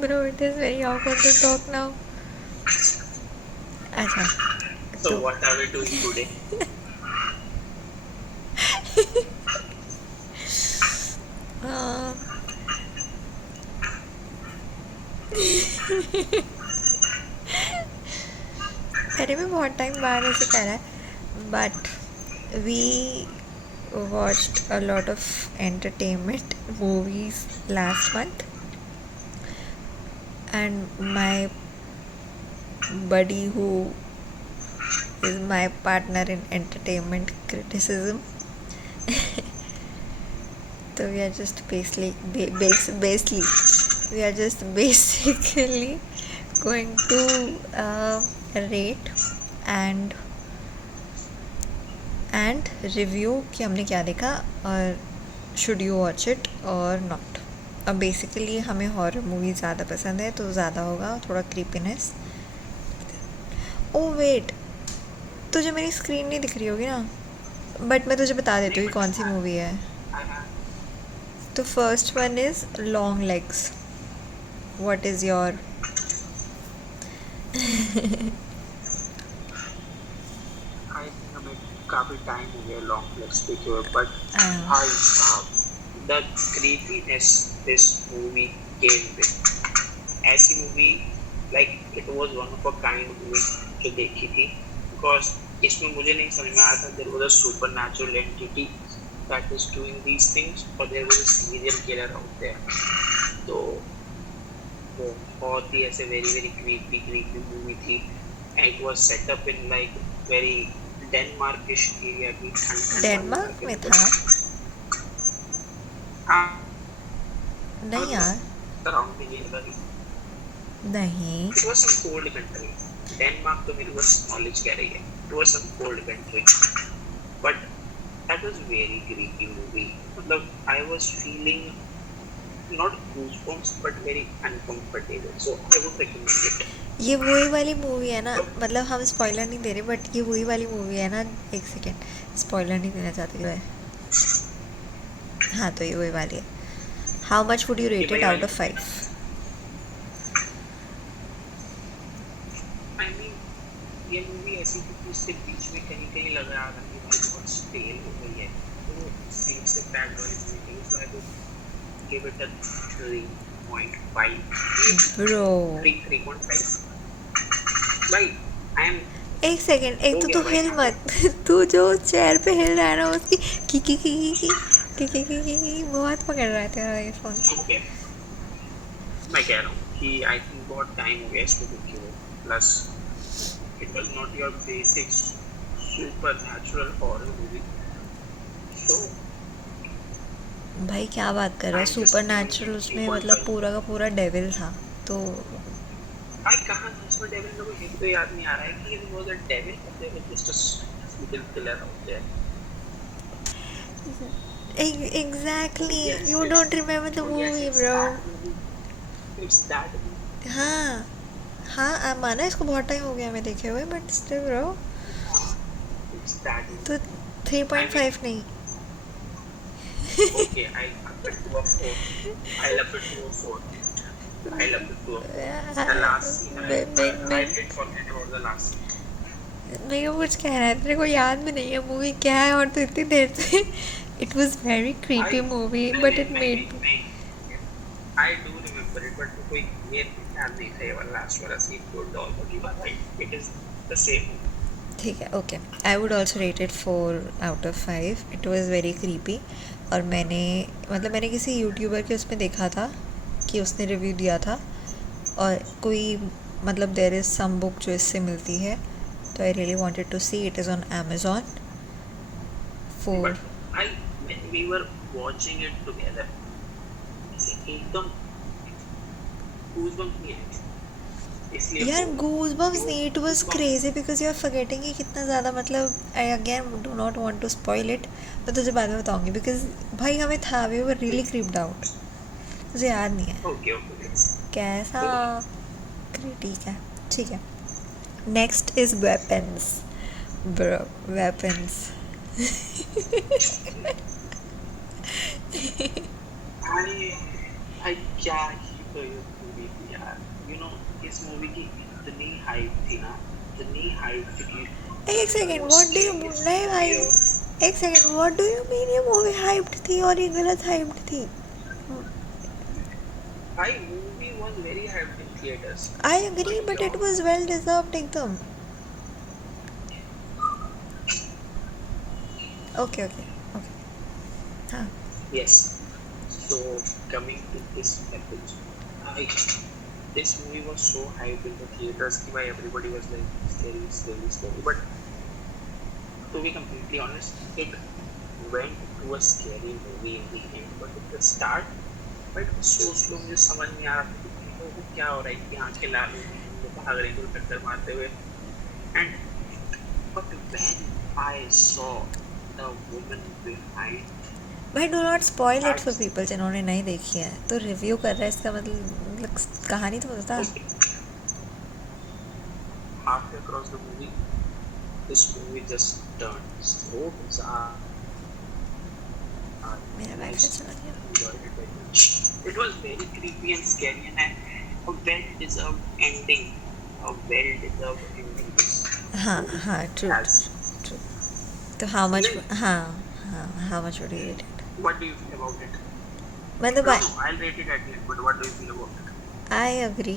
Bro, it is very awkward to talk now. अच्छा So तो what are we doing today? हाँ, मैंने भी बहुत टाइम बाद ऐसे करा है, but we watched a lot of entertainment movies last month, and my buddy who is my partner in entertainment criticism, so we are just basically we are just basically going to rate and review कि हमने क्या देखा और should you watch it और not. अब basically हमें horror movie ज़्यादा पसंद है तो ज़्यादा होगा थोड़ा क्रीपीनेस. ओ वेट, तुझे मेरी स्क्रीन नहीं दिख रही होगी ना, बट मैं तुझे बता देती हूँ कि कौन सी मूवी है. तो first one is long legs. What is your I think हमें काफी टाइम हो गया लॉन्ग लेग्स देखे हुए, but भाई साहब the creepiness this movie came with. ऐसी movie like it was one of a kind movie जो देखी थी, because इसमें मुझे नहीं समझ में आया था there was a supernatural entity that is doing these things or there was a serial killer out there. तो वो बहुत ही ऐसे very creepy मूवी थी, and it was set up in like very Denmarkish area की ठंड Denmark में था? हाँ नहीं यार, सराउंडिंग एरिया की. नहीं. It was some cold country. Denmark तो मेरे को नॉलेज कह रही है. It was some cold country. But that was very creepy movie. मतलब I was feeling not goosebumps but very uncomfortable. So I would recommend it. ये वही वाली मूवी है ना, मतलब हम स्पॉइलर नहीं दे रहे, बट ये वही वाली मूवी है ना. एक सेकेंड, स्पॉइलर नहीं देना चाहती है. हाँ तो ये वही वाली है. How much would you rate it out of 5? I mean, ये मूवी ऐसी थी कि उसके बीच में कहीं कहीं लग रहा था कि भाई बहुत स्टेल हो गई है, तो सीट से पैक्ड वाली मूवी थी, so I would give it a 3.5. Bro 3.5. भाई I am एक सेकेंड, एक तो तू हिल मत. तू जो चेयर पे हिल रहा है ना, उसकी की बहुत पकड़ रहा है तेरा ये फोन. okay. मैं कह रहा हूँ कि I think बहुत टाइम हो गया इसको देखे हुए, plus it was not your basic supernatural horror movie. So भाई क्या बात कर रहा है, सुपर नेचुरल उसमें मतलब पूरा का पूरा डेविल था. तो भाई कहाँ था उसमें डेविल, मेरे को ये तो याद नहीं आ रहा है कि it was a devil or there was just a serial killer out there. exactly, Yes, you don't remember the movie, bro. It's that movie. हाँ हाँ, माना इसको बहुत टाइम हो गया मैं देखे हुए, but still bro. It's that movie. तो 3.5 नहीं. Okay, I love it to a 4. I love it to a 4. I love it to a 4. The last scene, I did forget about the last scene. मेरे को कुछ कह रहा है, तेरे को याद भी नहीं है मूवी क्या है, और तो इतनी देर से. It was very creepy movie but it made. I do remember it, but कोई ये याद नहीं था ये वाला लास्ट वाला सीन को डॉल की बात आई. It is the same. ठीक है, okay. I would also rate it 4 out of 5. It was very creepy. और मैंने किसी यूट्यूबर के उसमें देखा था कि उसने रिव्यू दिया था, और कोई मतलब देयर इज़ सम बुक जो इससे मिलती है, तो I really wanted to see. It is on Amazon for. But when we were watching it together, एकदम goosebumps नहीं आए. इसलिए यार गूज़बम्प्स नहीं, it was crazy because you are forgetting कि कितना ज़्यादा, मतलब I again do not want to spoil it. मैं तुझे बाद में बताऊंगी बिकॉज भाई हमें था, we were really creeped out. मुझे याद नहीं है okay. कैसा. ठीक है. Next is weapons. Bro weapons. क्या ही तो ये मूवी थी यार, यू नो, इस मूवी की इतनी हाइप थी ना, इतनी हाइप थी कि एक सेकेंड, व्हाट डू यू नहीं भाई, एक second, what do you mean ये मूवी हाइप्ड थी और ये गलत हाइप्ड थी? भाई movie was very hyped in theatres, I agree but but it was well deserved एकदम. Okay okay okay. हाँ. yes, so coming to this package, I, this movie was so hyped in the theaters कि भाई everybody was like scary scary scary, but to be completely honest, it went to a scary movie in the end, but at the start, but it was so slow, मुझे समझ नहीं आ रहा था कि इन लोगों को क्या हो रहा है कि आंखें लाल हो गई, वो भाग रहे हैं टक्कर मारते हुए, and but when I saw the woman behind भाई do not spoil it that, for people जिन्होंने नहीं देखी है, तो रिव्यू कर रहा है इसका मतलब कहानी तो बता. okay, halfway across the movie, this movie just turned so bizarre. मेरा बैग से चला गया. Enjoyed it very much. It was very creepy and scary, and a well-deserved ending. A well-deserved ending. हाँ हाँ ट्रू Has. ट्रू. तो how much, Like, हाँ हाँ, how much would you rate it? what do you feel about it? मतलब No, I'll rate it at the end, but what do you feel about it? I agree.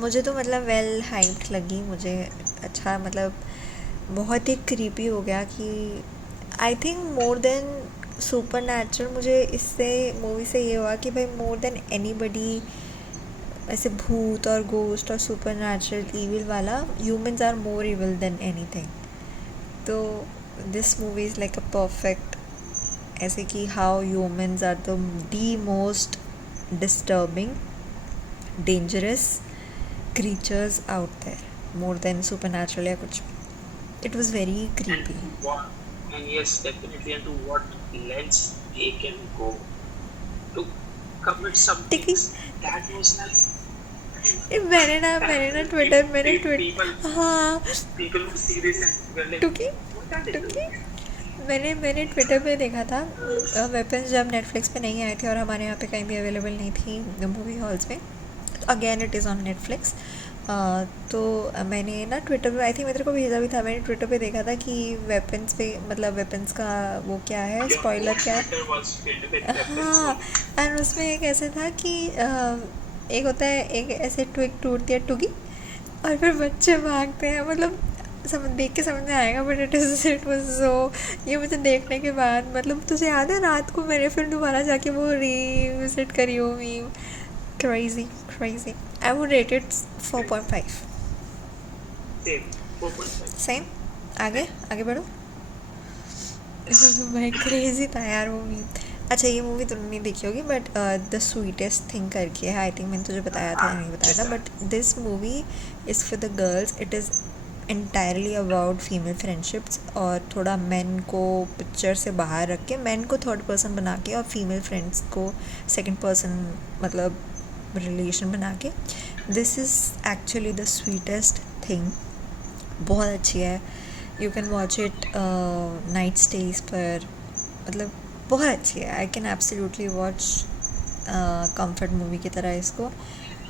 मुझे तो मतलब well hyped लगी मुझे. अच्छा मतलब बहुत ही क्रीपी हो गया कि I think more than super natural, मुझे इससे मूवी से ये हुआ कि भाई मोर देन एनीबडी, ऐसे भूत और गोस्ट और सुपर नेचुरल इविल वाला, humans are more evil than anything. तो this movie is like a perfect, ऐसे कि how humans are the most disturbing dangerous creatures out there more than supernatural या कुछ. It was very creepy. And what? And yes, definitely, and to what lengths they can go to commit some Tiki. things that was like. मैंने ना Twitter हाँ People who see this and were like, Tuki what are they doing? मैंने Twitter पे देखा था weapons जब Netflix पे नहीं आए थे और हमारे यहाँ पे कहीं भी अवेलेबल नहीं थी मूवी हॉल्स में. Again it is on Netflix. तो मैंने ना ट्विटर पे, आई थिंक मेरे को भेजा भी था, मैंने ट्विटर पे देखा था कि वेपन्स पे, मतलब वेपन्स का वो क्या है, स्पॉइलर क्या है. हाँ, एंड उसमें एक ऐसे था कि एक होता है, एक ऐसे ट्विक टूटती है टुकी और फिर बच्चे भागते हैं. मतलब देख के समझ में आएगा, बट इट वाज सो, ये मुझे देखने के बाद मतलब तुझे याद है रात को मैंने फिर दोबारा जाके वो रीविजिट करी हो meme. Crazy. I would rate it 4.5. Same, 4.5. Same. आगे बढ़ो. भाई क्रेजी था यार वो मीम. अच्छा ये मूवी तुमने नहीं देखी होगी बट द स्वीटेस्ट थिंग करके है, आई थिंक मैंने तुझे बताया था या नहीं बताया था, but this movie is for the girls. It is entirely about female friendships और थोड़ा मैन को पिक्चर से बाहर रख के, मैन को थर्ड पर्सन बना के और फीमेल फ्रेंड्स को सेकंड पर्सन मतलब रिलेशन बना के. This is actually the sweetest thing. बहुत अच्छी है. You can watch it night stage पर, मतलब बहुत अच्छी है. I can absolutely watch comfort movie की तरह इसको.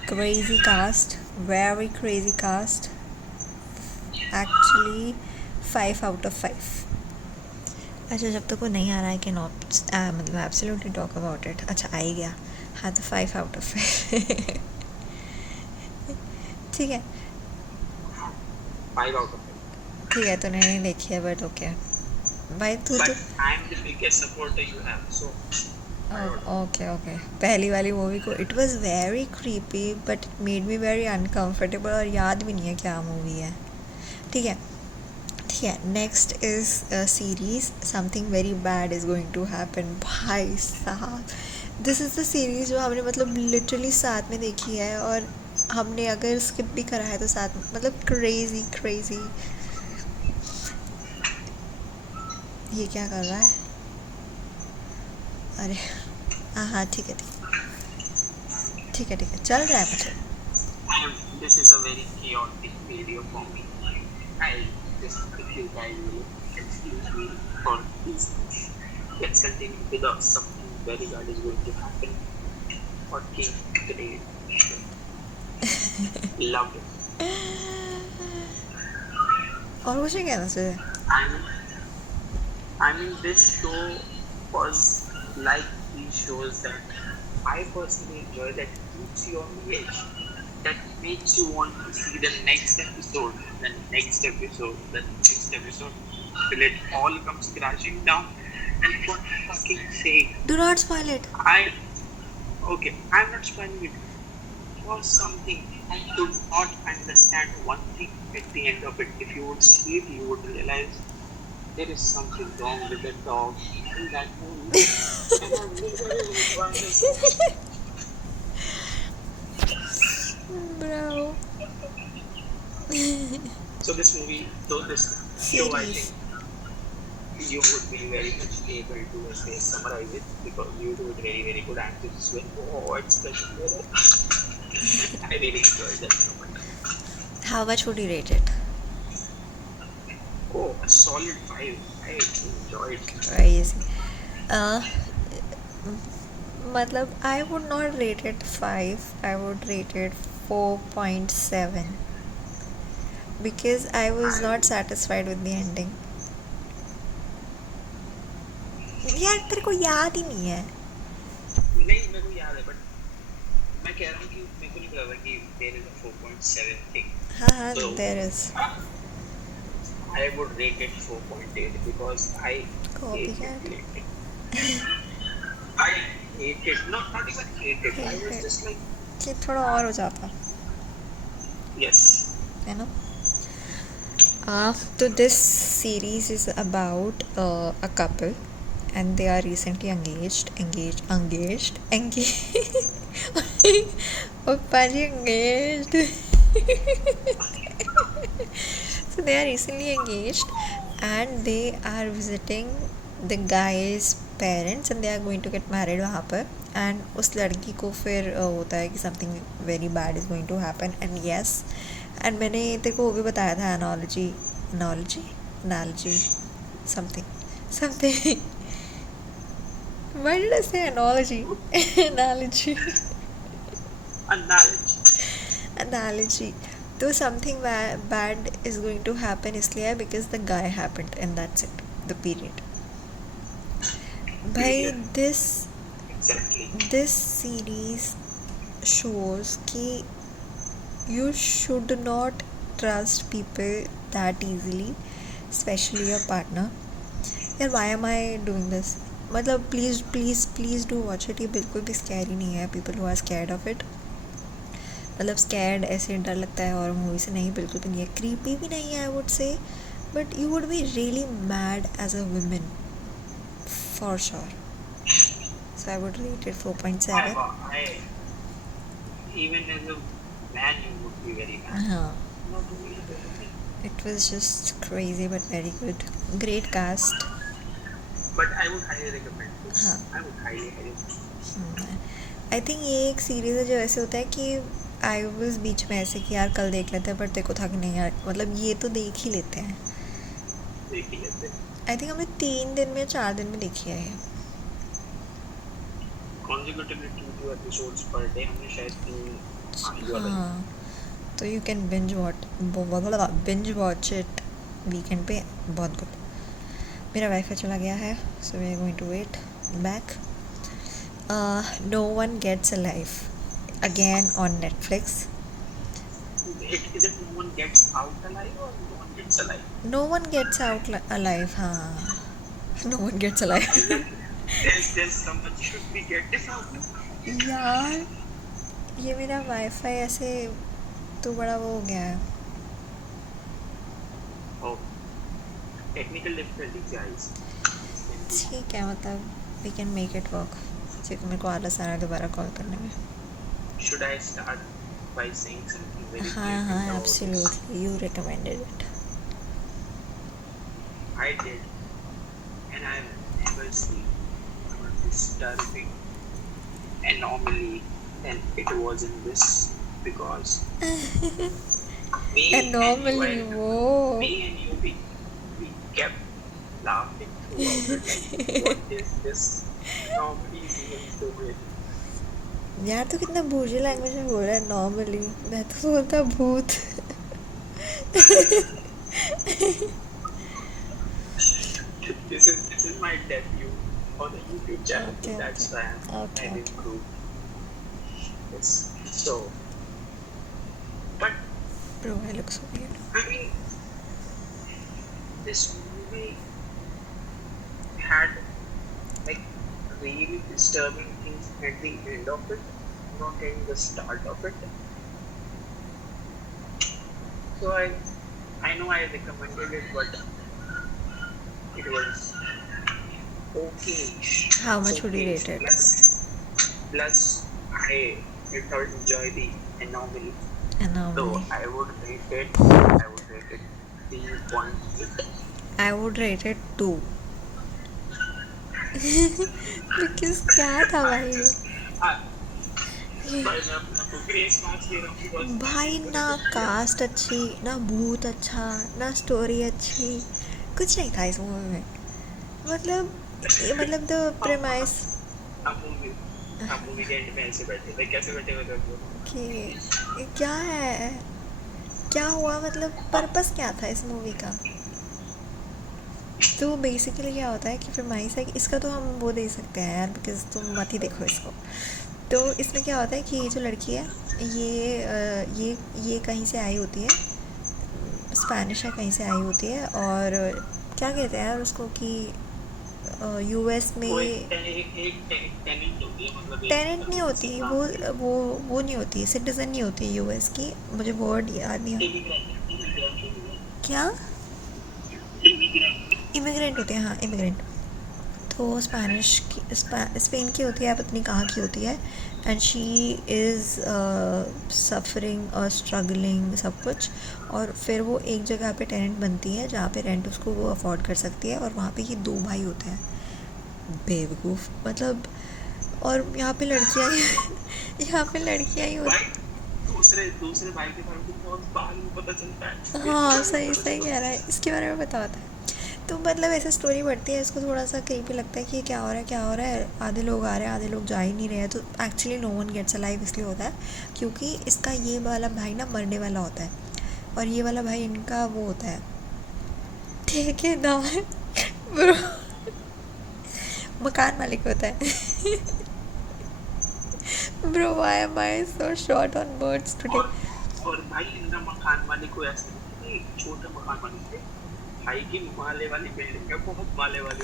Crazy cast, very crazy cast. Actually 5 out of 5. अच्छा जब तक वो नहीं आ रहा है कि नॉट मतलब एब्सोल्युटली टॉक अबाउट इट. अच्छा आ ही गया. हाँ तो 5 out of 5. ठीक है 5 out of 5. ठीक है, तूने नहीं देखी है बट ओके भाई तू तो. But I'm the biggest supporter you have, so. Okay पहली वाली मूवी को it was very creepy but it made me very uncomfortable और याद भी नहीं है क्या मूवी है. ठीक है next is series something very bad is going to happen. भाई साहब दिस इज़ द सीरीज़ जो हमने मतलब लिटरली साथ में देखी है और हमने अगर स्किप भी करा है तो साथ में, मतलब क्रेज़ी. ये क्या कर रहा है? अरे हाँ ठीक है चल रहा है मुझे. This is a very chaotic video for me. I just if you guys will excuse me for this. Let's continue with something very bad is going to happen. fucking great show. Loved it. और कुछ नहीं कहना चाहिए. I mean, this show was like these shows that I personally enjoy, that keeps you on the edge, that makes you want to see the next episode, the next episode, the next episode, till it all comes crashing down. And for fucking sake, Do not spoil it. I'm not spoiling it. For something, I could not understand one thing at the end of it. If you would see it, you would realize there is something wrong with the dog in that movie. And I really understand. Bro. So this movie, though this show, I think you would be very much able to summarize it, because you do it very, very good, and this is especially I really enjoyed that so much. How much would you rate it? Oh, a solid 5. I enjoyed it. Crazy. मतलब I would not rate it 5. I would rate it 4.7 because I was not satisfied with the ending. यार तेरे को याद ही नहीं है. नहीं, मेरे को याद है, बट मैं कह रहा हूँ कि मेरे को नहीं पता कि there is a 4.7 thing. हाँ, So, there is. I would rate it 4.8 because I Copycat. hated it. I hated, not even hated. I was just like, कि थोड़ा और हो जाता. yes. You know. So this series is about a couple, and they are recently engaged. Paji engaged. So they are recently engaged, and they are visiting the guy's parents, and they are going to get married वहाँ पर. And उस लड़की को फिर होता है कि something very bad is going to happen. And yes, and मैंने तेरे को वो भी बताया था analogy something. Why did I say analogy? Analogy. तो something bad is going to happen इसलिए because the guy happened, and that's it, the period. भाई this series shows कि you should not trust people that easily, especially your partner. यार why am I doing this? मतलब please do watch it. ये बिल्कुल भी scary नहीं है. People who are scared of it, मतलब scared ऐसे डर लगता है और मूवी से, नहीं, बिल्कुल भी नहीं है. creepy भी नहीं है I would say, but you would be really mad as a woman for sure. So I would rate it 4.7. Even as a man, you would be very mad. It was just crazy but very good. Great cast. But I would highly recommend this. I would highly recommend. I think ये एक series है जो ऐसे होता है कि I was बीच में ऐसे कि यार कल देख लेते हैं, पर तेरे को था कि नहीं यार, मतलब ये तो देख ही लेते हैं. I think हमने 3 दिन में 4 दिन में देखी है ये. Consecutively 2 episodes per day हमने शायद 3. तो you can binge watch it weekend पे. बहुत good. मेरा वाईफाई चला गया है, so we are going to wait back. No One Gets Alive, again on Netflix. Is it No One Gets Out Alive or No One Gets Alive? No One Gets Out Alive, हाँ. No One Gets Alive. There's someone should be getting out. यार ये मेरा wifi ऐसे तो बड़ा वो हो गया है. Oh, technical difficulties, guys. ठीक है, मतलब we can make it work. क्योंकि मेरे को आलस आ रहा है दोबारा कॉल करने में. Should I start by saying something very हाँ, absolutely. You recommended it. I did, and I've never seen a disturbing anomaly than it was in this, because anomaly, whoa. Me and you, we kept laughing throughout it. Like, what is this anomaly doing to it? यार तो कितना बूझी language में बोल रहा है normally, मैं तो बोलता भूत। This is my debut on the YouTube channel, so okay okay that's why okay I'm okay. improved. Yes. So, but bro I look so weird. I mean, this movie had like really disturbing things at the end of it, not in the start of it. So I know I recommended it, but it was okay. How much would you Okay. Rate it? Plus I did not enjoy the anomaly. So अनॉर्मली I would rate it 3.8. I would rate it 2। Because क्या था I भाई? just मैं आपको grace marks दे रहा हूँ because भाई ना cast अच्छी, ना भूत अच्छा, ना स्टोरी अच्छी, कुछ नहीं था इस मूवी में। मतलब द प्रेमाइस हम मूवी के एंड में ऐसे बैठे थे, कैसे बैठे हुए थे हम लोग? कि क्या है, क्या हुआ, मतलब पर्पस क्या था इस मूवी का? तो बेसिकली क्या होता है कि प्रेमाइस है कि इसका तो हम वो दे सकते हैं यार, बिकॉज तुम मत ही देखो इसको। तो इसमें क्या होता है कि ये जो लड़की है, ये कहीं से आई होती है, स्पेनिश है, कहीं से आई होती है, और क्या कहते हैं यार उसको कि यूएस में वो एक टेनेंट होती है, मतलब टेनेंट नहीं होती वो नहीं होती, सिटीजन नहीं होती यूएस की, मुझे वर्ड याद नहीं है। क्या? इमिग्रेंट होते हैं, हाँ इमिग्रेंट। तो स्पेन की होती है, पत्नी कहाँ की होती है, एंड शी इज़ सफरिंग और स्ट्रगलिंग सब कुछ। और फिर वो एक जगह पे टेनेंट बनती है जहाँ पे रेंट उसको वो अफोर्ड कर सकती है, और वहाँ पे ये 2 भाई होते हैं बेवकूफ़, मतलब। और यहाँ पे लड़कियाँ ही होती। दूसरे भाई के बारे में बहुत बाद में पता चलता है। हाँ सही कह रहा है, इसके बारे में पता होता है। तो मतलब ऐसे स्टोरी बढ़ती है, इसको थोड़ा सा क्रीपी लगता है कि क्या हो रहा है, आधे लोग आ रहे हैं, आधे लोग जा ही नहीं रहे हैं। तो actually no one gets alive इसलिए होता है क्योंकि इसका ये वाला भाई ना मरने वाला होता है, और ये वाला भाई इनका वो होता है ठेकेदार, ब्रो, मकान मालिक होता है। Bro why am I so short on words today? और भाई इनका मकान मालिक को ऐसे नहीं, छोटा मकान मालिक थे, भाई की माले वाली बिल्डिंग है, बहुत माले वाली।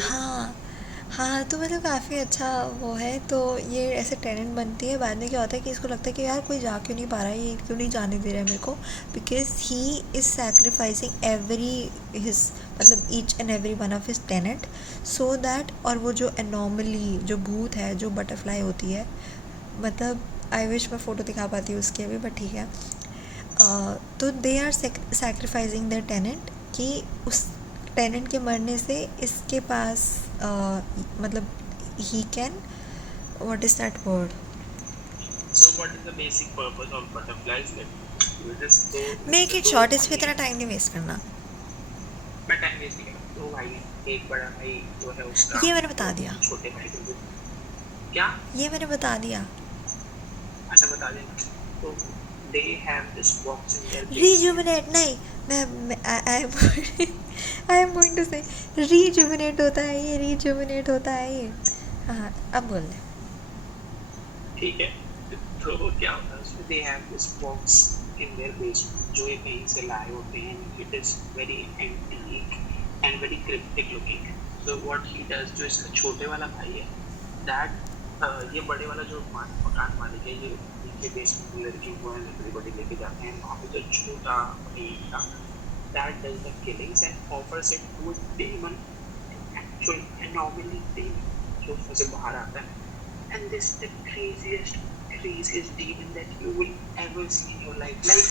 हाँ तो मतलब काफ़ी अच्छा वो है। तो ये ऐसे टेनेंट बनती है, बाद में क्या होता है कि इसको लगता है कि यार कोई जा क्यों नहीं पा रहा है, ये क्यों नहीं जाने दे रहा है मेरे को, बिकॉज ही इज़ सैक्रिफाइसिंग मतलब each and every one of his tenant so that. और वो जो एनॉमली, जो भूत है, जो बटरफ्लाई होती है, मतलब आई विश मैं फ़ोटो दिखा पाती हूँ उसकी अभी, बट ठीक है। तो they are sacrificing their tenant कि उस टेनेंट के मरने से इसके पास मतलब he can, what is that word? So what is the basic purpose of butterflies? You just go. Make it short, इस पे इतना टाइम नहीं वेस्ट करना। मैं टाइम वेस्ट नहीं करता। तो भाई एक बड़ा भाई जो है उसका, ये मैंने बता दिया। छोटे भाई को क्या? ये मैंने बता दिया। अच्छा बता देना। तो they have this box in their base. Rejuvenate नहीं, मैं आई एम गोइंग टू से रिजुविनेट होता है ये, रिजुविनेट होता है ये। हाँ अब बोल दे। ठीक है, तो क्या होता है उसमें, they have this box in their basement जो ये कहीं से लाए होते हैं। It is very antique and very cryptic looking. So what he does, जो इसका छोटे वाला भाई है, that ये बड़े वाला जो मकान मालिक है, ये नीचे बेसमेंट में लड़की को एवरीबॉडी लेके जाते हैं, वहाँ पे जो छोटा भाई था, that does the killings and offers it to a demon, actual anomaly demon जो उसमें से बाहर आता है। And this is the craziest demon that you will ever see in your life. Like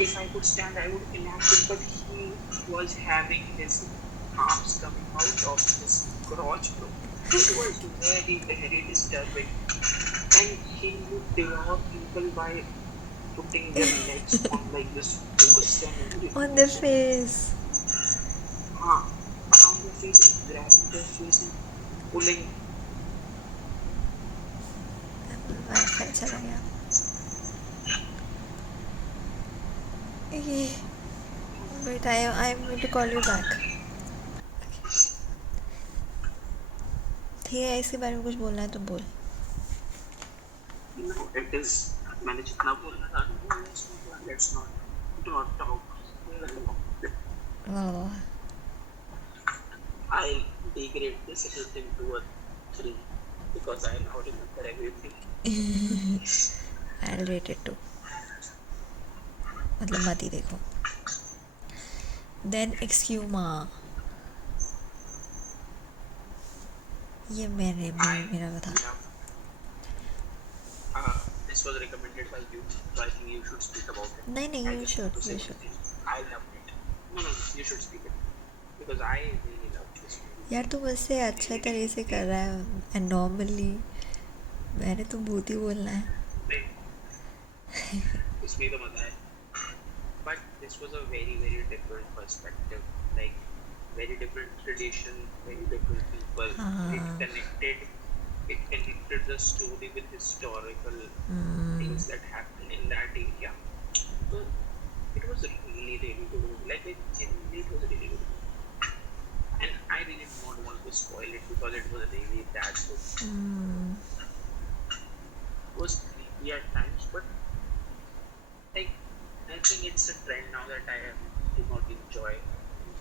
if I could stand, I would enact it, but he was having his arms coming out of his crotch, bro. It was very disturbing. And he would devour people by putting their legs on like this force and On the face. Around their face and grabbing their face and pulling. Wifi चला गया. Wait, I'm going to call you back. ठीक है, इसके बारे में कुछ बोलना है तो बोल. No, it is. मैंने जितना बोलना था let's not do not talk. Oh, I'll degrade this everything to a 3 because I now remember everything. I'll rate it 2. मतलब मत ही देखो. Then Exhuma. ये मेरा था. This was recommended by you, so I think you should speak about it. नहीं, you should. I loved it. No, you should speak it because I really loved this movie. यार तू मुझसे अच्छे तरह से कर रहा है and normally मैंने तो भूत ही बोलना है. इसमें तो मजा है. But this was a very very different perspective, like very different tradition, very different people. It connected the story with historical things that happened in that area. So it was really really good. Like it was really good. And I really don't want to spoil it because it was really that good. It was creepy at times, but like I think it's a trend now that I do not enjoy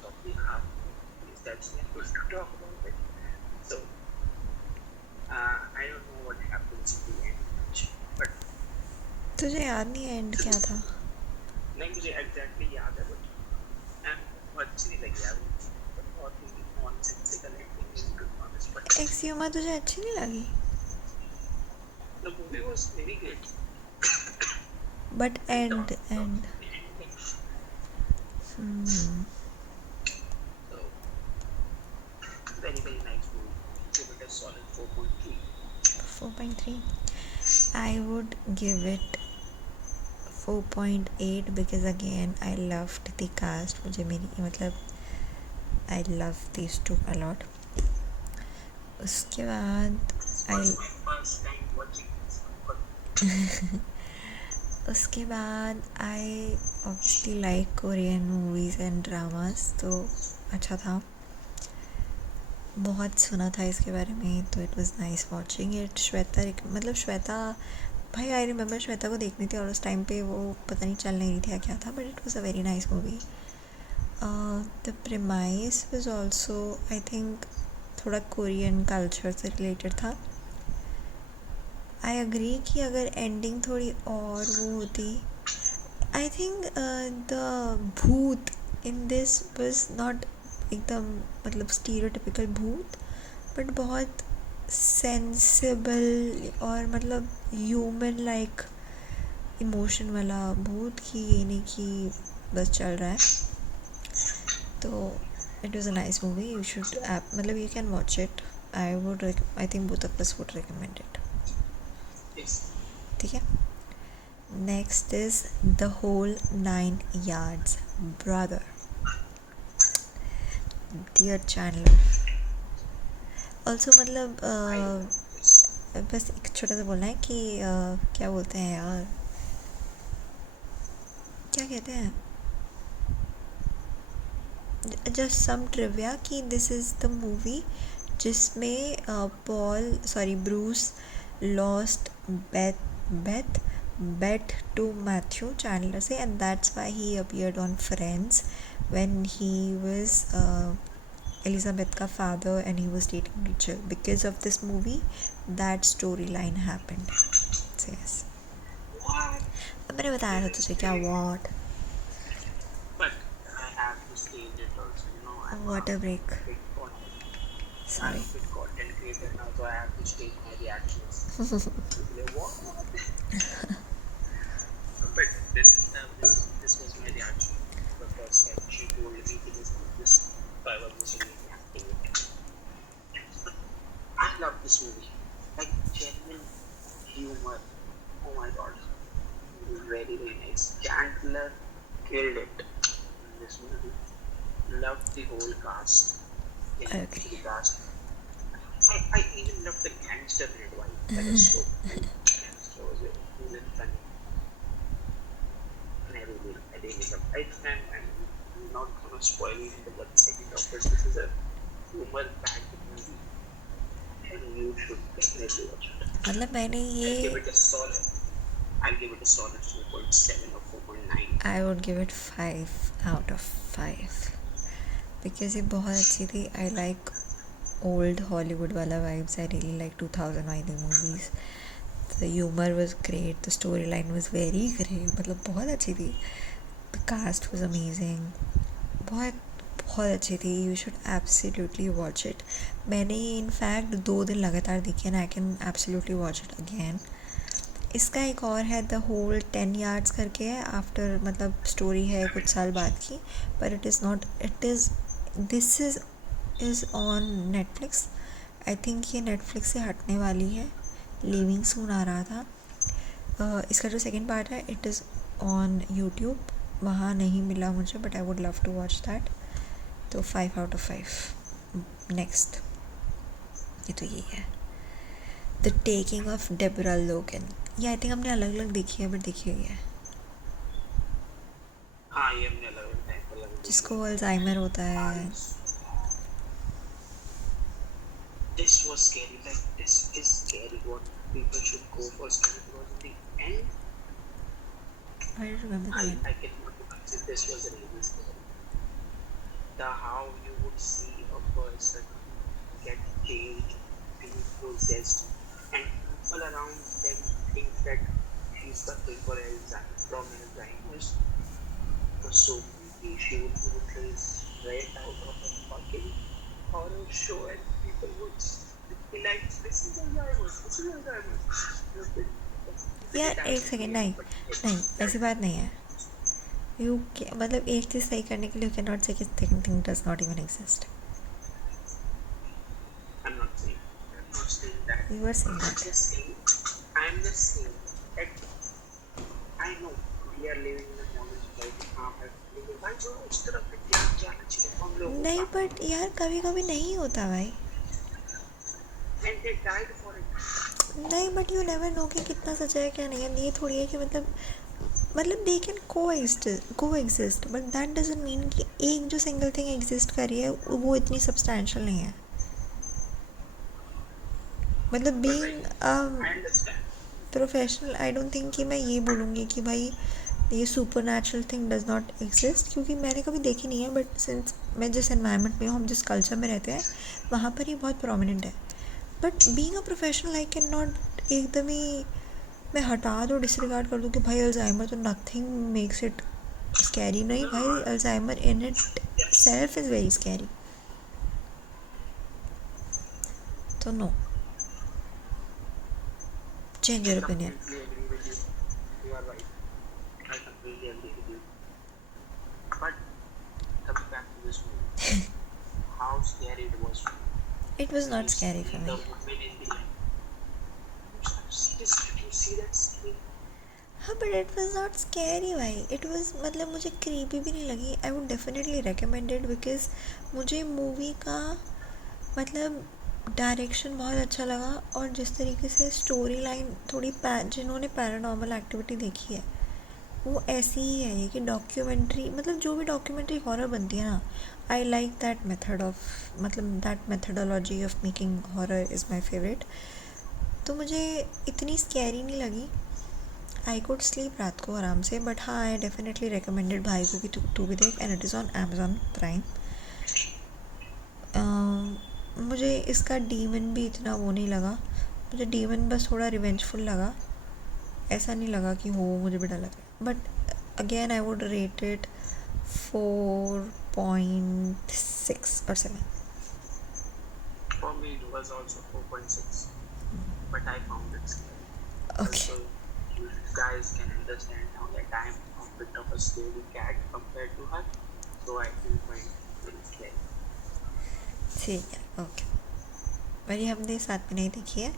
talking half. That's not good to talk about it. So I don't know what happens in the end, but तुझे याद नहीं है and क्या था? नहीं मुझे exactly याद है, but बहुत अच्छी नहीं लगी यार. बहुत ही nonsensical acting is to be honest. But एक्सियोमा तुझे अच्छी नहीं लगी? the movie was very great. But end. So very very nice movie. Give it a solid 4.3. 4.3. I would give it 4.8 because again I loved the cast. मुझे मेरी मतलब I love these two a lot. उसके बाद उसके बाद I obviously like Korean movies and dramas, तो अच्छा था. बहुत सुना था इसके बारे में, तो it was nice watching it. Shweta भाई आई रिमेंबर श्वेता को देखनी थी और उस टाइम पे वो पता नहीं चल नहीं रही थी क्या था, but it was a very nice movie. The premise was also I think थोड़ा कोरियन कल्चर से रिलेटेड था. आई अग्री कि अगर एंडिंग थोड़ी और वो होती, आई थिंक द भूत इन दिस वाज नॉट एकदम मतलब स्टीरियोटिपिकल भूत, बट बहुत सेंसिबल और मतलब ह्यूमन लाइक इमोशन वाला भूत, कि ये नहीं कि बस चल रहा है. तो it was a nice movie. You should मतलब you can watch it. I think both of us would recommend it. ठीक है. Next is the whole 9 yards brother. Dear channeler also मतलब बस एक छोटा सा बोलना है कि क्या बोलते हैं यार, क्या कहते हैं, जस्ट सम ट्रिविया कि दिस इज़ द मूवी जिसमें Bruce lost bet to Matthew Chandler से, and that's why he appeared on Friends when he was Elizabeth का father and he was dating Rachel. Because of this movie that storyline happened. So yes. अब मैंने बताया था तुझे क्या what? But I have to stage it also, you know. Water break. Sorry. I'm a bit content creator now, so I have to stage my reactions. What? But this was my reaction the first time she told me to this I was really reacting it. I love this movie, like genuine humor. Oh my god, it was very very nice. Chandler killed it in this movie. Loved the whole cast. Okay. The cast. I even loved the gangster red vibe. That is so cool. really love. I'm not gonna spoil you the 1 second of it. This is a humor packed movie, and you should definitely watch it. मतलब मैंने I'll give ये it a solid. I'll give it a solid 4.7 or 4.9. I would give it 5 out of 5 because ये बहुत अच्छी थी. I like old Hollywood वाला vibes. I really like 2000 वाली movies. The humor was great. The storyline was very great. मतलब बहुत अच्छी थी. The cast was amazing. बहुत बहुत अच्छी थी. You should absolutely watch it. मैंने इनफैक्ट 2 दिन लगातार देखी and I can absolutely watch it again. इसका एक और है द होल 10 yards करके है. आफ्टर मतलब स्टोरी है कुछ साल बाद की, पर it is not. It is this is on Netflix. I think ये नेटफ्लिक्स से हटने वाली है. लीविंग सून आ रहा था. इसका जो सेकंड पार्ट है इट इज़ ऑन यूट्यूब. वहाँ नहीं मिला मुझे, but I would love to watch that. तो 5 out of 5. नेक्स्ट ये तो यही है, द टेकिंग ऑफ डेबरा लोगन. ये आई थिंक हमने अलग अलग देखी है, बट देखी हुई है. हाँ, ये हमने अलग टाइम पर लगा. जिसको अल्जाइमर होता है. This was scary. Like, this is scary. What people should go for scary because in the end, I don't remember the end. I cannot imagine this was really scary. The how you would see a person get changed, being possessed, and people around them think that she's suffering for Alzheimer's, from Alzheimer's. Was so creepy. She would portray straight out of a fucking horror show, and people would be like, "This is Alzheimer's. This is Alzheimer's." यार एक second. नहीं नहीं, ऐसी बात नहीं है. You मतलब एक चीज़ सही करने के लिए you can not say second thing does not even exist. I'm not saying that. You are saying that. I'm just saying that I know we are living in a modern society. भाई जो उस तरफ पे ध्यान जाना चाहिए हम लोग. नहीं, बट यार कभी कभी नहीं होता भाई. And they died for it. नहीं, बट यू नेवर नो कि कितना सच है क्या नहीं है. ये थोड़ी है कि मतलब दे कैन को exist, but that doesn't mean कि एक जो सिंगल थिंग एग्जिस्ट कर रही है वो इतनी सब्सटैंशियल नहीं है. मतलब being professional, I don't think कि मैं ये बोलूँगी कि भाई ये super natural thing does not exist, क्योंकि मैंने कभी देखी नहीं है. बट सिंस मैं जिस एनवायरनमेंट में हूँ, हम जिस कल्चर में रहते हैं, वहाँ पर ये बहुत प्रोमिनेंट है. But being a professional I can not एकदम ही मैं हटा दो, डिसरिगार्ड कर दूँ कि भाई अल्जाइमर तो नथिंग मेक्स इट स्कैरी. नहीं भाई, Alzheimer in it self is very scary. तो no, change your opinion. I completely agree with you. You are right. I completely agree with you. But coming back to this movie, how scary it was for me. It was not scary for The me. woman in the line. Did you see that scene? हाँ, but it was not scary भाई. It was मतलब मुझे creepy भी नहीं लगी. I would definitely recommend it because मुझे movie का मतलब डायरेक्शन बहुत अच्छा लगा. और जिस तरीके से स्टोरी लाइन थोड़ी जिन्होंने पैरानॉर्मल एक्टिविटी देखी है वो ऐसी ही है. ये कि डॉक्यूमेंट्री, मतलब जो भी डॉक्यूमेंट्री हॉरर बनती है ना, I like that method of, मतलब that methodology of making horror is my favourite. तो मुझे इतनी स्कैरी नहीं लगी. आई कुड स्लीप रात को आराम से. बट हाँ, आई डेफिनेटली रिकमेंडेड भाई को कि तू भी देख, and it is on Amazon prime. मुझे इसका डीमन भी इतना वो नहीं लगा. मुझे डीमन बस थोड़ा रिवेंजफुल लगा. ऐसा नहीं लगा कि हो मुझे भी डर लगा. But again I would rate it 4.6 or 7. For me, it was also 4.6. But I found it scary. Okay. So you guys can understand now that I am a bit of a scaredy cat compared to her. So I do find it scary. ठीक है, okay. मेरी हमने साथ में नहीं देखी है.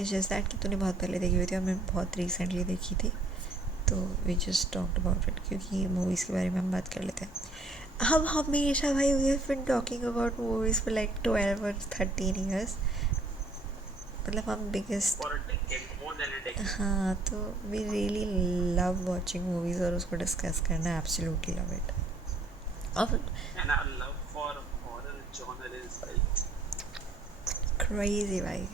It's just that कि तूने बहुत पहले देखी हुई थी और मैं बहुत रिसेंटली देखी थी. तो we just talked about it क्योंकि मूवीज़ के बारे में हम बात कर लेते हैं. हम हमेशा भाई we have been talking about movies for like 12 or 13 years. मतलब हम biggest, for a decade, more than a decade. हाँ, तो we really love watching movies और उसको डिस्कस करना, एब्सोल्युटली लव इट. और And our love for horror genre is like crazy भाई.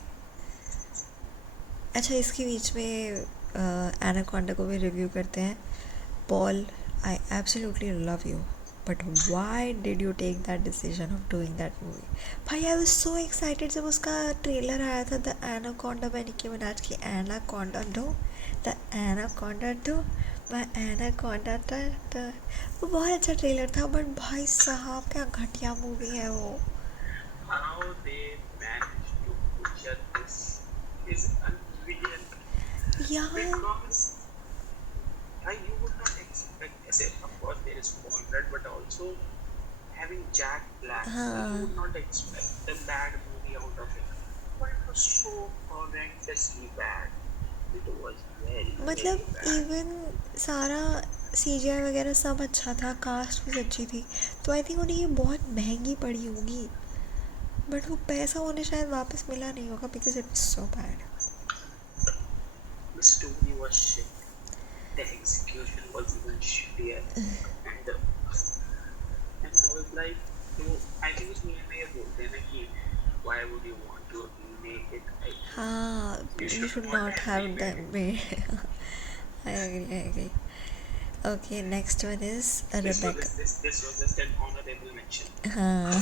अच्छा, इसके बीच में एनाकोंडा को भी रिव्यू करते हैं. Paul, I absolutely love you, but why did you take that decision of doing that movie? भाई आई वाज सो एक्साइटेड जब उसका ट्रेलर आया था, द एनाकोंडा बाय निकी मिनाज की. एनाकोंडा दो, द एनाकोंडा दो, माय एनाकोंडा द. वो बहुत अच्छा ट्रेलर था, बट भाई साहब क्या घटिया मूवी है वो. how they managed to butcher this is unreal यार because you would not expect. Yes, of course there is Paul Rudd, but also having Jack Black, you हाँ, would not expect a bad movie out of it. But it was so horrendously bad. It was very, very मतलब bad. Even सारा CGI वगैरह सब अच्छा था, cast भी अच्छी थी, तो आई थिंक उन्हें ये बहुत महंगी पड़ी होगी, बट वो पैसा उन्हें शायद वापस मिला नहीं होगा because it so bad. The story was shit. The execution was even shittier. And and I was like, तो I think उसमें ये बोलते हैं ना कि why would you want to remake it? हाँ, You you should should not not have have remade them it. made. I agree. Okay, next one is This was Rebecca. this was just an honorable mention. हाँ,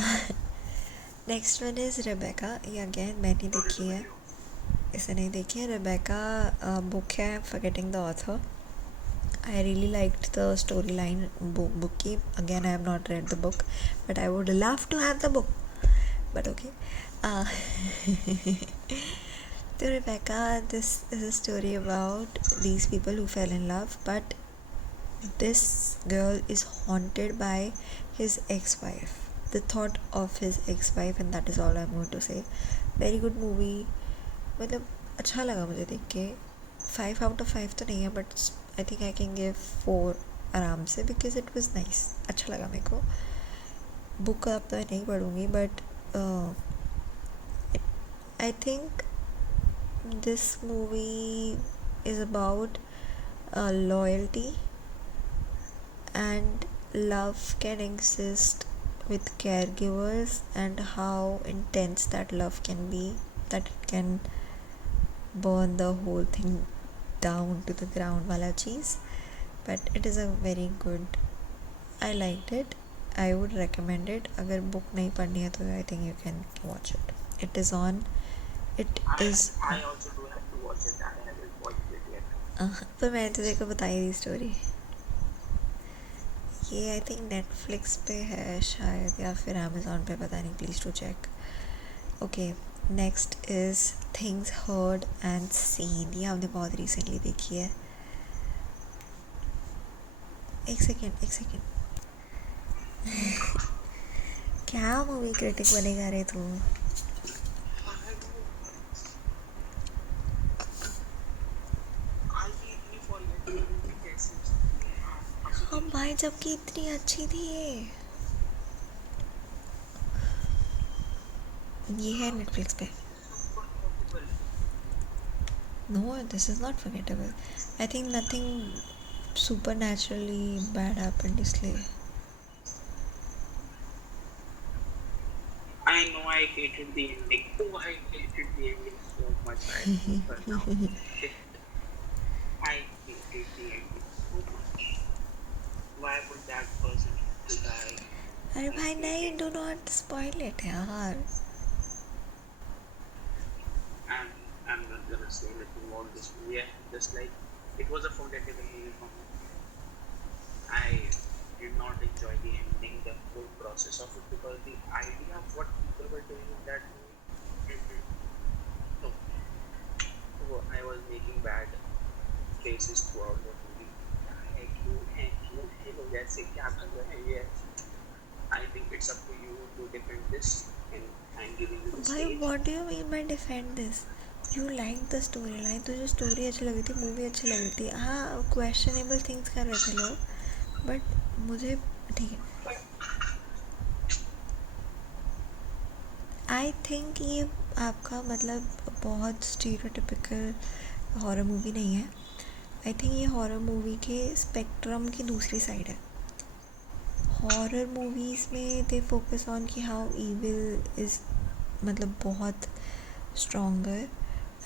next one is Rebecca. ये again मैंने Sorry to देखी cut है, you off. इसे नहीं देखी है. Rebecca book है, forgetting the author. I really liked the storyline book की. Again, I have not read the book, but I would love to have the book. But okay. Uh, so Rebecca, this is a story about these people who fell in love, but this girl is haunted by his ex-wife. The thought of his ex-wife, and that is all I'm going to say. Very good movie. मतलब अच्छा लगा मुझे देख के. 5 out of 5 तो नहीं है, but I think I can give 4 आराम से, बिकॉज इट वॉज नाइस. अच्छा लगा मेरे को. बुक अब तो मैं नहीं पढ़ूँगी, but I think this movie is about loyalty and love can exist with caregivers, and how intense that love can be, that it can burn the whole thing down to the ground wala cheese. But it is a very good, I liked it. I would recommend it. अगर book नहीं पढ़नी है तो I think you can watch it. It is on, it is I also do have to watch it. I haven't watched it yet. पर मैंने तुझे को बताई थी स्टोरी. ये आई थिंक नेटफ्लिक्स पे है शायद, या फिर अमेज़ॉन पे, पता नहीं. Please to check. Okay, next is things heard and seen. ये हमने बहुत रिसेंटली देखी है. एक सेकेंड. क्या मूवी क्रिटिक बनेगा रे तू? हम भाई, जबकि इतनी अच्छी थी ये है नेटफ्लिक्स पे. No, this is not forgettable. I think nothing super naturally bad happened, इसलिए. I know I hated the ending. Oh, I hated the ending so much. I remember now. Shit. I hated the ending so much. Why would that person have to die? अरे भाई नहीं, do not spoil it यार. I'm not gonna say anything about this movie. Just like it was a forgettable movie for me. I did not enjoy the ending, the whole process of it, because the idea of what people were doing in that movie. No, I was making bad faces throughout the movie. That's it. I think it's up to you to defend this, and I'm giving you the भाई stage. What do you mean by defend this? You like the story line, तुझे story अच्छी लगी थी, movie अच्छी लगी थी. हाँ, questionable things कर रहे थे लोग, बट मुझे ठीक है. आई थिंक ये आपका मतलब बहुत स्टीरियोटिपिकल हॉरर मूवी नहीं है। आई थिंक ये हॉरर मूवी के स्पेक्ट्रम की दूसरी साइड है। हॉरर मूवीज़ में दे फोकस ऑन कि हाउ ईविल इज़ मतलब बहुत स्ट्रॉन्गर,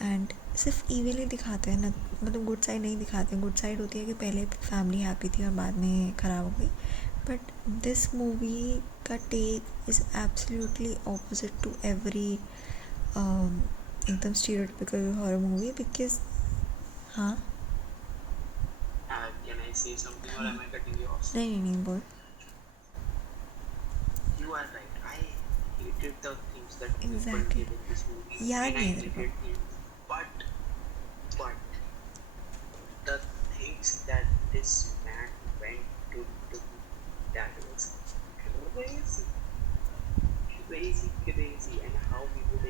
एंड सिर्फ ईविल ही दिखाते हैं ना, मतलब गुड साइड नहीं दिखाते हैं। गुड साइड होती है कि पहले फैमिली हैप्पी थी और बाद में ख़राब हो गई। बट दिस मूवी का take is absolutely opposite to every एकदम स्टीरियोटिपिकल हॉरर मूवी बिकॉज हाँ Can I say something or हाँ am I cutting you off? नहीं बोल। You are right. I hated the things that people exactly did in this movie, याद and I नहीं है तेरे को? hated him. But the things that this man went to do, that was crazy, crazy, and how we would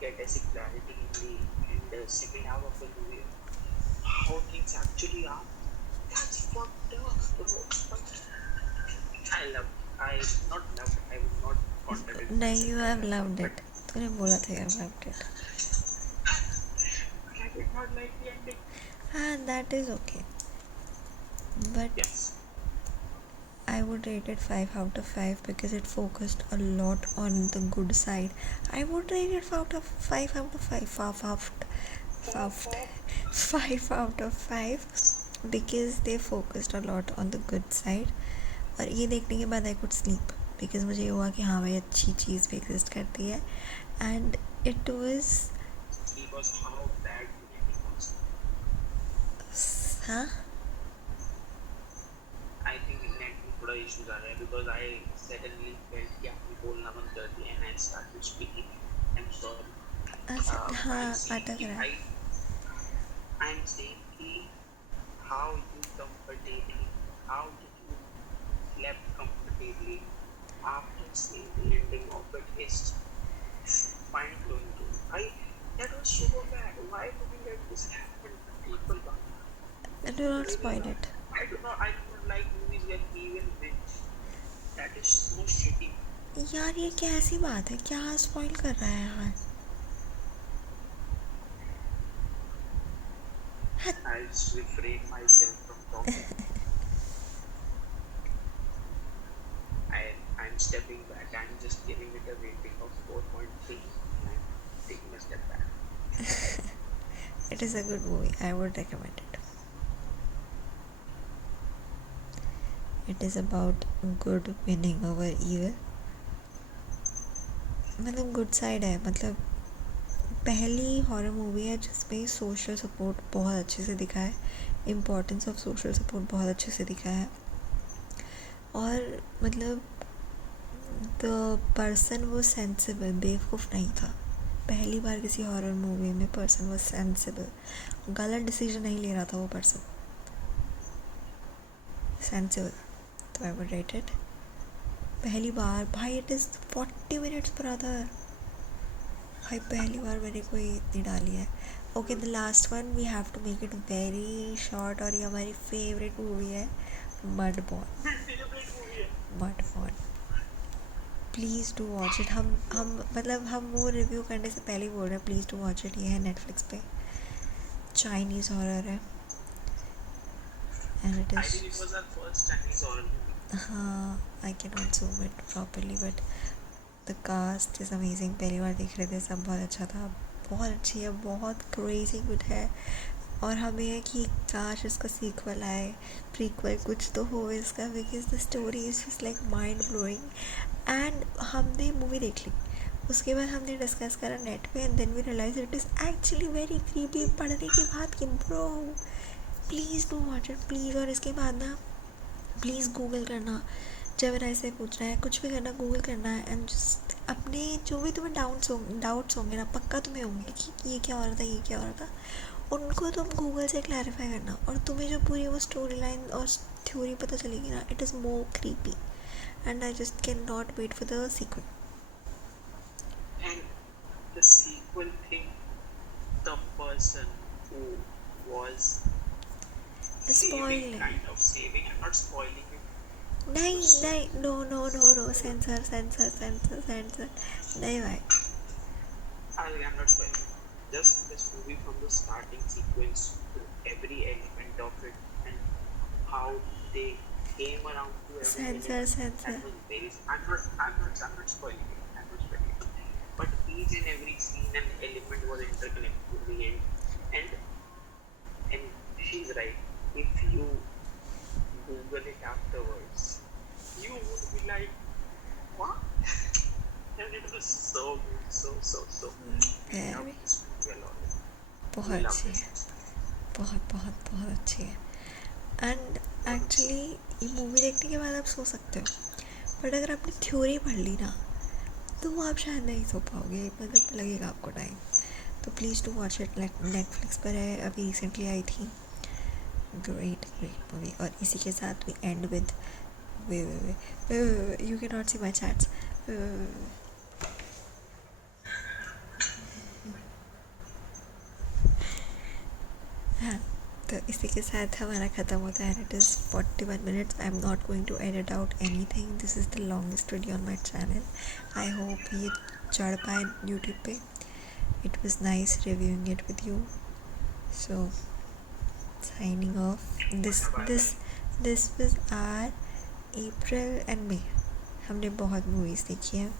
get as a clarity in the second half of the movie, how things actually are. That's fucked up, bro. I love. I not loved. I would not contradict नहीं, myself you right have now, loved but it. तूने बोला था you have loved it. I did not like the ending. हाँ, that is okay, but Yes. I would rate it 5 out of 5 because it focused a lot on the good side. I would rate it 5 out of 5. 5 out of 5 because they focused a lot on the good side. और ये देखने के बाद I could sleep because मुझे हुआ कि हाँ भाई अच्छी चीज़ भी एग्जिस्ट करती है, and it was Because how bad the ending was. हाँ I think नेट में थोड़ा इश्यूज आ रहा है because I suddenly felt कि आपने बोलना बंद कर दिया and I started speaking. I'm sorry. अच्छा हाँ I'm saying अटक कि रहा है। I'm saying कि how you comfortably, how did you slept comfortably after seeing the ending of it is mind blowing to me. That was so bad. Why would you let this happen to people? Do not Really spoil not. it. I do not like movies where evil wins. That is so shitty. यार ये कैसी बात है, क्या spoil कर रहा है यार। I'll just refrain myself from talking. I'm stepping back. I'm just giving it a rating of 4.3. I'm taking a step back. It is a good movie. I would recommend it. It is about good winning over evil. मतलब good side है, मतलब पहली horror movie है जिसमें social support बहुत अच्छे से दिखा है, इम्पोर्टेंस ऑफ सोशल सपोर्ट बहुत अच्छे से दिखा है, और मतलब द पर्सन वो सेंसिबल, बेवकूफ़ नहीं था। पहली बार किसी हॉरर मूवी में पर्सन वो सेंसिबल, गलत डिसीजन नहीं ले रहा था वो पर्सन, सेंसिबल। तो आई वुड रेट इट। पहली बार भाई, इट इज़ 40 मिनट्स ब्रदर। भाई पहली बार मैंने कोई इतनी डाली है। Okay, the last one we have to make it very short, और ये हमारी फेवरेट मूवी है, mud born. Mud born, please do watch it. हम मतलब हम वो रिव्यू करने से पहले ही बोल रहे हैं प्लीज़ डू वॉच इट। ये है नेटफ्लिक्स पे, चाइनीज़ हॉरर है, and it I think it is was our first Chinese horror movie. हाँ, I can not zoom it properly but the cast is amazing. पहली बार देख रहे थे, सब बहुत अच्छा था, बहुत अच्छी है, बहुत क्रेजी गुड है। और हमें है कि काश इसका सीक्वल आए, प्रीक्वल कुछ तो हो इसका, because the story is just like mind blowing. And हमने मूवी देख ली, उसके बाद हमने डिस्कस करा नेट पे, and then we realize it is actually very creepy पढ़ने के बाद कि bro please do watch it please. और इसके बाद ना प्लीज़ गूगल करना, जेमिनी से पूछना है, कुछ भी करना, गूगल करना है, एंड जस्ट अपने जो भी तुम्हें डाउट्स होंगे ना, पक्का तुम्हें होंगे कि ये क्या हो रहा था, ये क्या हो रहा था, उनको तुम गूगल से क्लैरिफाई करना, और तुम्हें जो पूरी वो स्टोरी लाइन और थ्योरी पता चलेगी ना, it is more creepy, and I just can not wait for the sequel. And the sequel thing, the person who was The saving, spoiling, kind of saving, I'm not spoiling it, नहीं नहीं, no no no no, censor censor censor censor, नहीं भाई. I'm not spoiling. Just this movie from the starting sequence to every element of it and how they came around to every sensor element. Sensor. That was very. I'm not spoiling it. I'm not spoiling it. But each and every scene and element was interconnected to the end. And and she's right. If you Google it afterwards, you would be like, what? And it was so good, so good. We love very, this movie a lot. बहुत We love अच्छी this है, movie. बहुत बहुत बहुत अच्छी है. And actually ये movie देखने के बाद आप सो सकते हो, बट अगर आपने थ्योरी पढ़ ली ना तो वो आप शायद नहीं सो पाओगे, मतलब लगेगा आपको टाइम. तो please to watch it. Netflix पर है, अभी रिसेंटली आई थी. Great great movie. और इसी के साथ we end with, way you can not see my chats. हाँ, तो इसी के साथ हमारा ख़त्म होता है. It is 41 minutes. I am not going to edit out anything. This is the longest video on my channel. I hope ये चढ़ पाए यूट्यूब पे. It was nice reviewing it with you. So signing off. This was our April and May. हमने बहुत movies देखी हैं.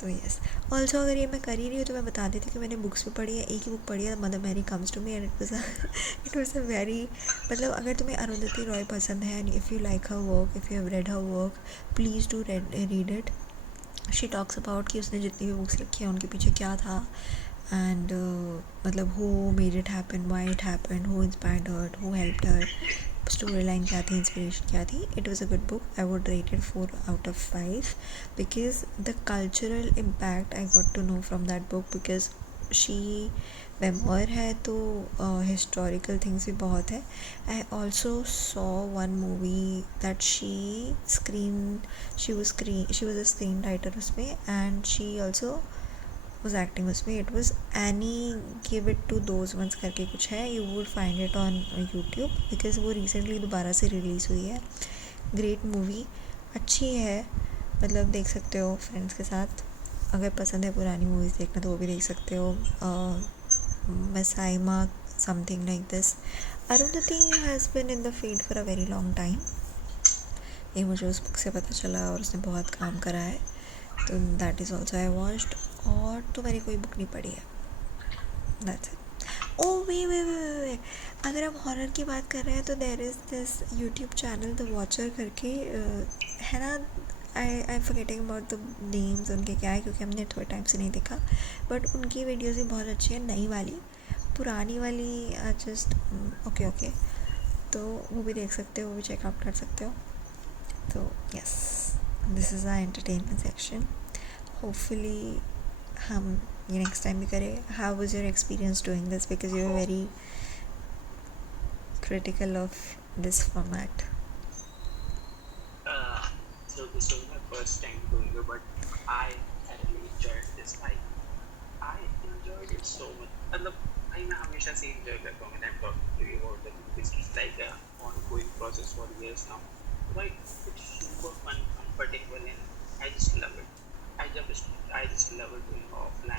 तो yes, also अगर ये मैं कर ही रही हूँ तो मैं बता देती हूँ कि मैंने बुक्स भी पढ़ी है. एक ही बुक पढ़ी है, mother Mary comes to me, and it was a very, मतलब अगर तुम्हें अरुंधति रॉय पसंद है and if you like her work, if you have read her work, please do read it. She talks about कि उसने जितनी भी बुक्स लिखी हैं उनके पीछे क्या था, एंड मतलब who made it happen, why it happen, who inspired her, who helped her, story line क्या थी, इंस्पिरेशन क्या थी. It was a good book. I would rate it 4 out of 5 because the cultural impact I got to know from that book. Because she memoir है तो historical things भी बहुत है. I also saw one movie that she was a screen writer उसमें, and she also was acting उसमें. It was any give it to those ones करके कुछ है. You would find it on YouTube because वो recently दोबारा से release हुई है. ग्रेट मूवी, अच्छी है, मतलब देख सकते हो फ्रेंड्स के साथ. अगर पसंद है पुरानी मूवीज़ देखना तो वो भी देख सकते हो. मसाइमा something like this. Arundhati has been in the field for a very long time. ये मुझे उस बुक से पता चला और उसने बहुत काम करा है. तो that is also I watched. और तो मैंने कोई बुक नहीं पढ़ी है. That's it. ओ वे, अगर हम हॉरर की बात कर रहे हैं तो there is this YouTube channel the watcher करके, है ना. I forgetting about the names उनके क्या है, क्योंकि हमने थोड़े टाइम से नहीं देखा. बट उनकी वीडियोज़ भी बहुत अच्छी है. नई वाली, पुरानी वाली जस्ट ओके. तो वो भी देख सकते हो, वो भी चेकआउट कर सकते हो. तो yes, this is our entertainment section. Hopefully हम ये नेक्स्ट टाइम भी करें. How was your experience doing this, because you are very critical of this format. So this was my first time doing it, but I really enjoyed this. I enjoyed it so much. मतलब मैं हमेशा से enjoy करता हूँ when I'm talking to you about the movies. It's like a ongoing process for years now. But it's super fun, comfortable, and I just love it. I just love it doing offline.